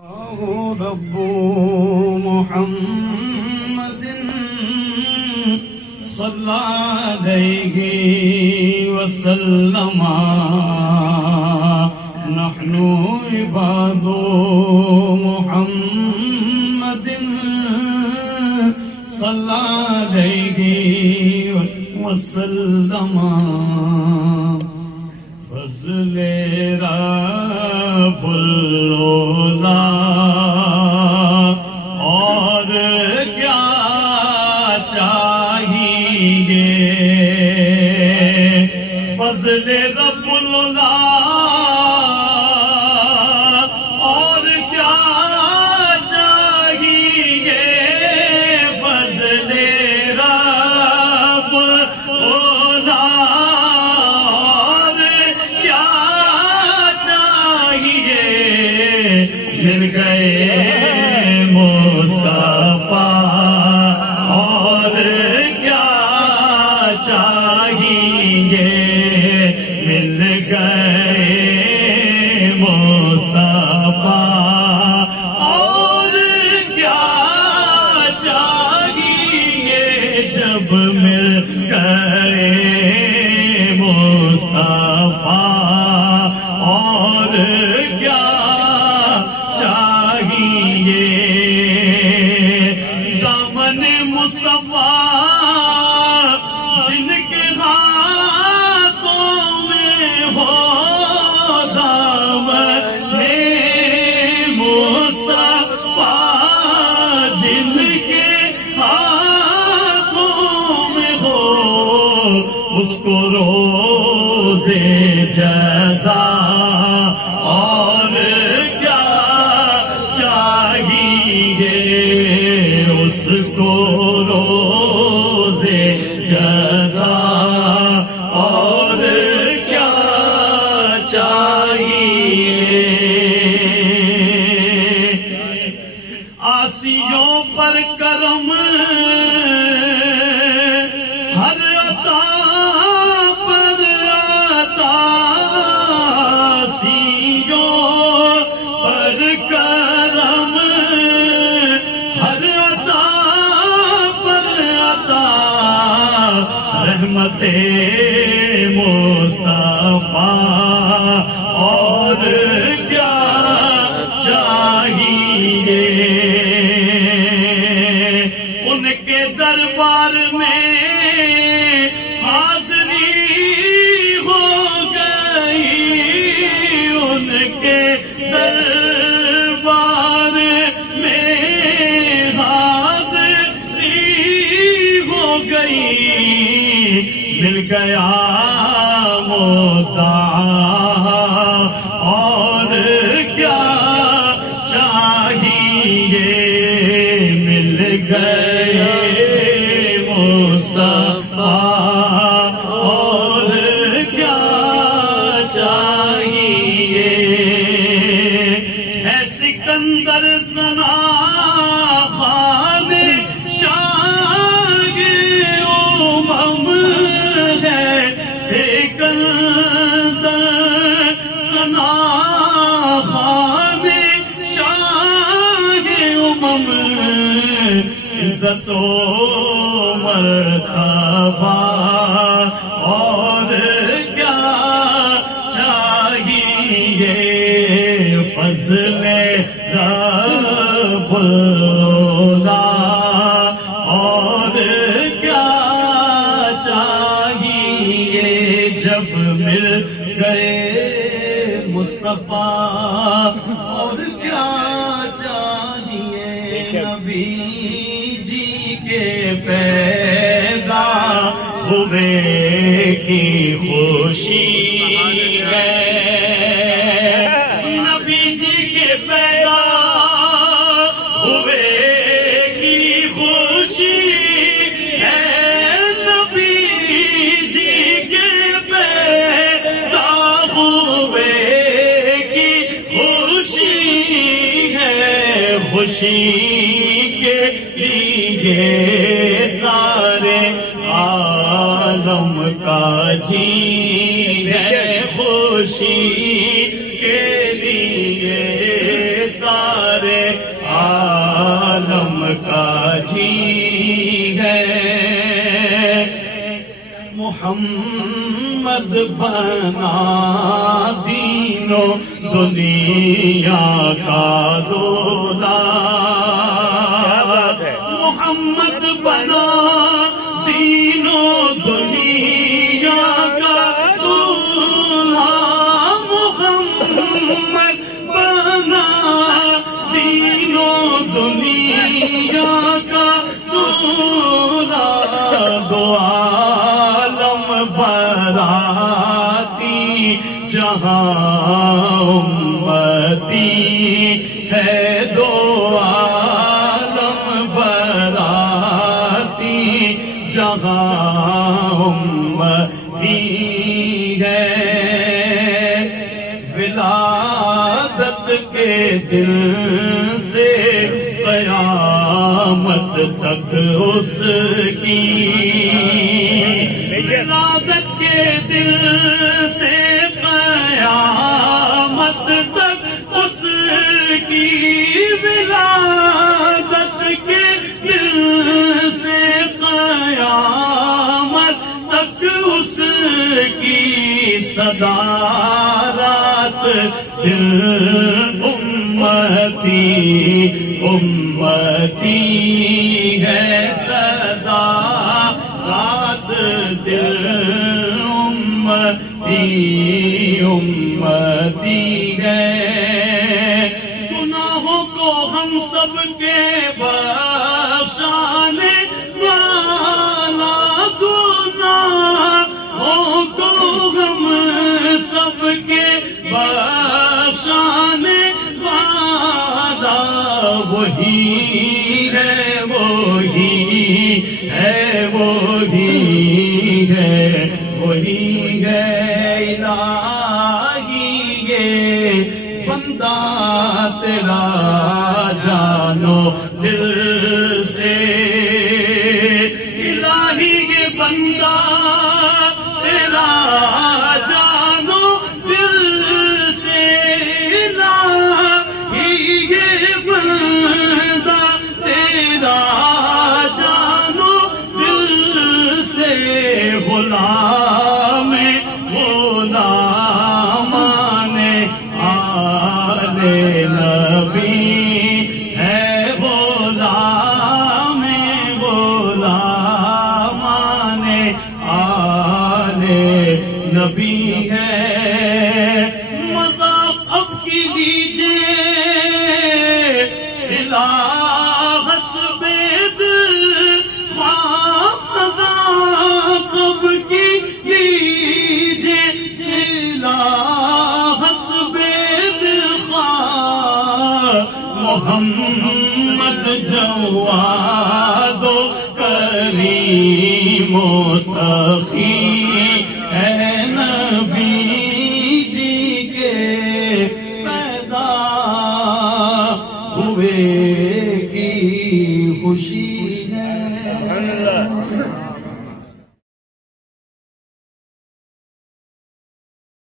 رب محمد صلی علیہ وسلم نحن عباد محمد صلی علیہ وسلم فضل رب العلا اور کیا چاہیے فضل رب العلا اور کیا چاہیے فضل رب العلا اور کیا چاہیے مل گئے مصطفیٰ اور کیا چاہیے مل گئے مصطفیٰ اور کیا چاہیے جب مل گئے مصطفیٰ اور کیا چاہیے دامن مصطفیٰ جن کے ہاتھوں میں ہو دامن مصطفیٰ جن کے ہاتھوں میں ہو اس کو روزے جزا اور کیا چاہیے اس کو روزے جزا اور کیا چاہیے عاصیوں پر کرم ہر عطا پر عطا عاصیوں پر کرم ہر عطا پر عطا رحمت مصطفیٰ اور کیا چاہیے ان کے دربار میں حاضری ہو گئی ان کے دربار میں حاضری ہو گئی مل گیا مدعا اور کیا چاہیے مل گئے مصطفیٰ اور کیا چاہیے ہے سکندر ثنا خوان شاہ امم ہے سکندر ثنا خوان شاہ امم عزت و مرتبہ اور کیا چاہیے فضل رب العلا اور کیا چاہیے جب مل گئے مصطفیٰ اور کیا چاہیے نبی جی کے پیدا ہوئے کی خوشی ہے نبی جی کے پیدا ہوئے کی خوشی ہے نبی جی کے پیدا ہوئے کی خوشی ہے خوشی کے لیے سارے عالم کا جی ہے خوشی کے لیے سارے محمد بنا دینوں دنیا کا دولا محمد بنا دینوں دنیا کا دولا محمد بنا دینوں دنیا کا دولا دو عالم براتی جہاں امتی ہے دو عالم براتی جہاں امتی ہے ولادت کے دن سے قیامت تک اس کی ولادت کے دل سے قیامت تک اس کی ولادت کے دل سے قیامت تک اس کی صدارت دل امتی امتی ہے صدارت دل امتی امتی ہے گناہوں کو ہم سب کے بخشانے والا گناہوں کو ہم سب کے بخشانے والا وہی ہے وہی ہے وہی ہے وہی ہے الہی یہ بندہ تیرا جانو دل سے الہی یہ بندہ تیرا جانو دل سے الہی یہ بندہ تیرا جانو دل سے غلام غلامان آل نبی ہے غلام غلامان آل نبی ہے مذاق اب کی لیجیے سلاح حسب دل مذاق اب کی لیجیے سلاح حسب دل محمد جواد و کریم و سخی ہے نبی جی کے پیدا ہوئے